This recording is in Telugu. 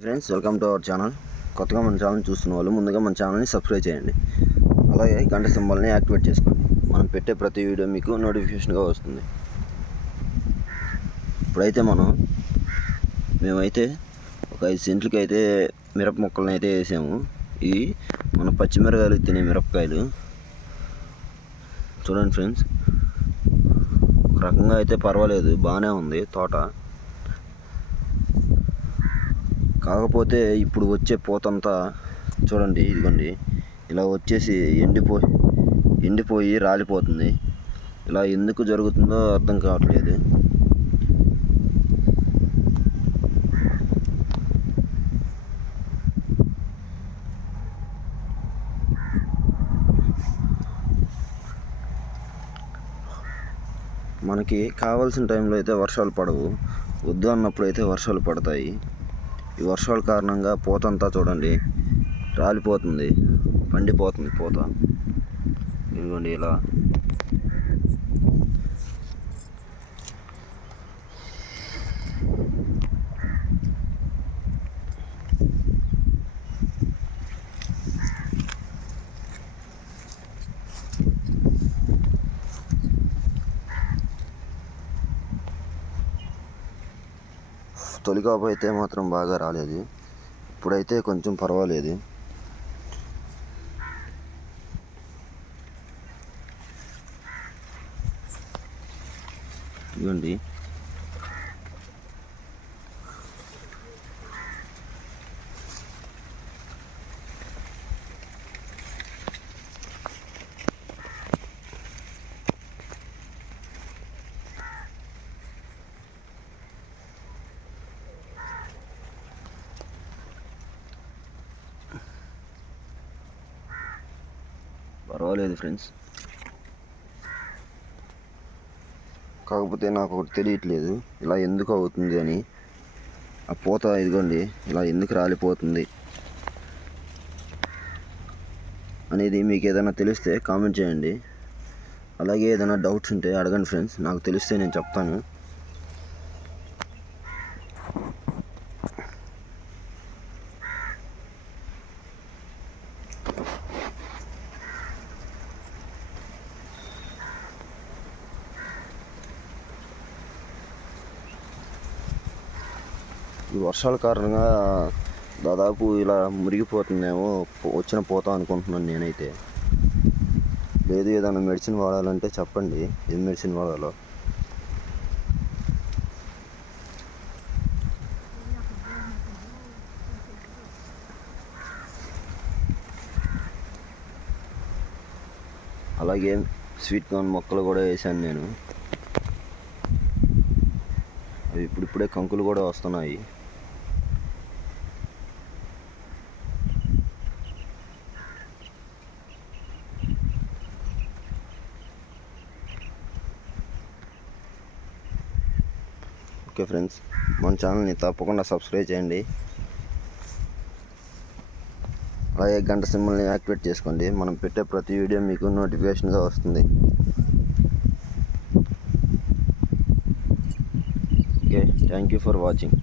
Friends welcome to our channel కొత్తగా మన ఛానల్ చూస్తున్న వాళ్ళు ముందుగా మన ఛానల్ని సబ్స్క్రైబ్ చేయండి. అలాగే గంట సింబల్ని యాక్టివేట్ చేసుకోండి. మనం పెట్టే ప్రతి వీడియో మీకు నోటిఫికేషన్గా వస్తుంది. ఇప్పుడైతే మనం మేమైతే ఒక ఐదు సెంట్లకి అయితే మిరప మొక్కలను అయితే వేసాము. ఇవి మన పచ్చిమిరకాయలు తినే మిరపకాయలు. చూడండి ఫ్రెండ్స్ ఒక రకంగా అయితే పర్వాలేదు. బాగానే ఉంది తోట. కాకపోతే ఇప్పుడు వచ్చే పూతంతా చూడండి ఇదిగోండి. ఇలా వచ్చేసి ఎండిపోయి ఎండిపోయి రాలిపోతుంది. ఇలా ఎందుకు జరుగుతుందో అర్థం కావట్లేదు. మనకి కావాల్సిన టైంలో అయితే వర్షాలు పడవు. వద్దు అన్నప్పుడు అయితే వర్షాలు పడతాయి. ఈ వర్షాల కారణంగా పూత అంతా చూడండి. రాలిపోతుంది. పండిపోతుంది పూత. ఇదిగోండి ఇలా. తొలికాపు అయితే మాత్రం బాగా రాలేదు. ఇప్పుడైతే కొంచెం పర్వాలేదు. ఇవ్వండి పర్వాలేదు ఫ్రెండ్స్ కాకపోతే నాకు ఒకటి తెలియట్లేదు. ఇలా ఎందుకు అవుతుంది అని. ఆ పూత ఇదిగోండి ఇలా ఎందుకు రాలిపోతుంది అనేది మీకు ఏదైనా తెలిస్తే కామెంట్ చేయండి. అలాగే ఏదైనా డౌట్స్ ఉంటే అడగండి ఫ్రెండ్స్ నాకు తెలిస్తే నేను చెప్తాను. ఈ వర్షాల కారణంగా దాదాపు ఇలా మురిగిపోతుందేమో వచ్చిన పోతా అనుకుంటున్నాను నేనైతే. లేదు ఏదైనా మెడిసిన్ వాడాలంటే చెప్పండి ఏం మెడిసిన్ వాడాలో. అలాగే స్వీట్ కార్న్ మొక్కలు కూడా వేసాను నేను. అవి ఇప్పుడిప్పుడే కంకులు కూడా వస్తున్నాయి. ఓకే ఫ్రెండ్స్ మన ఛానల్ని తప్పకుండా సబ్స్క్రైబ్ చేయండి. అలాగే గంట సింబల్ని యాక్టివేట్ చేసుకోండి. మనం పెట్టే ప్రతి వీడియో మీకు నోటిఫికేషన్గా వస్తుంది. Okay thank you for watching.